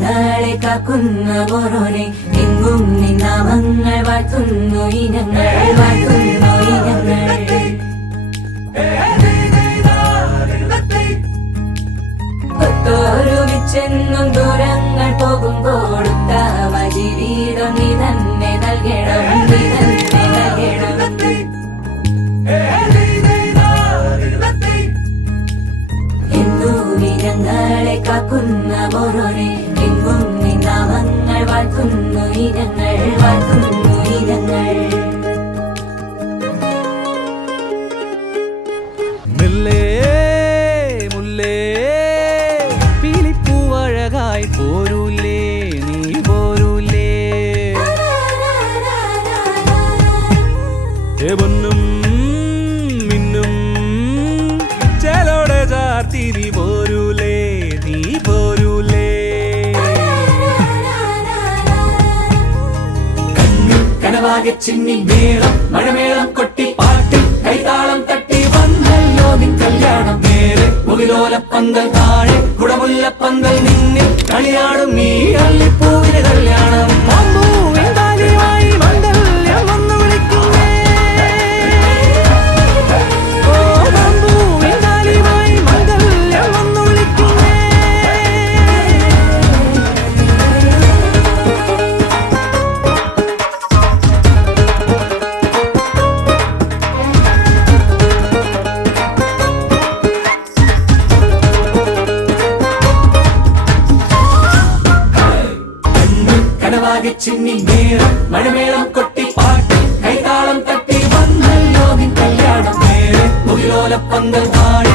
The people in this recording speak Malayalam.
ഇനങ്ങളെ കാക്കുന്ന ഓരോനെ എങ്ങും നിന്നാമങ്ങൾ വാഴ്ത്തുന്നു ഇനങ്ങൾ വാഴ്ത്തുന്നു ഇനങ്ങൾ ഒത്തൊരുമിച്ചെന്നും ദൂരങ്ങൾ പോകുമ്പോൾ ഉത്തമ ജീവിതം നീ തന്നെ നൽകണം നീ തന്നെ നൽകണം ഇനങ്ങളെ കാക്കുന്ന ഓരോനെ എങ്ങും നിന്നാമങ്ങൾ വാഴ്ത്തുന്നു ഇനങ്ങൾ വാഴ്ത്തുന്നു ഇനങ്ങൾ മുല്ലേ മുല്ലേ പീലിപ്പൂവഴകായി പോരൂലേ നീ പോരൂലേ പൊന്നും മിന്നും ചേലോടെ ചാർത്തിരി പോരൂലേ നീ പോരൂലേ കണ്ണിൽ കനവാകെ ചിന്നി മേളം മഴമേളം കൊട്ടി പാട്ടിൽ കൈതാളം തട്ടി വന്നല്ലോ നിൻ കല്യാണം നേരെ മുകിലോലപ്പന്തൽ താഴെ കുടമുല്ലപ്പന്തൽ നിന്നിൽ കളിയാടും നീ അള്ളിപ്പൂവിന് കല്യാണം കനവാകെ ചിന്നി മേളം മഴമേളം കൊട്ടി പാട്ടി കൈതാളം തട്ടി വന്നല്ലോ നിൻ കല്യാണം നേരെ മുകിലോലപ്പന്തൽ താഴെ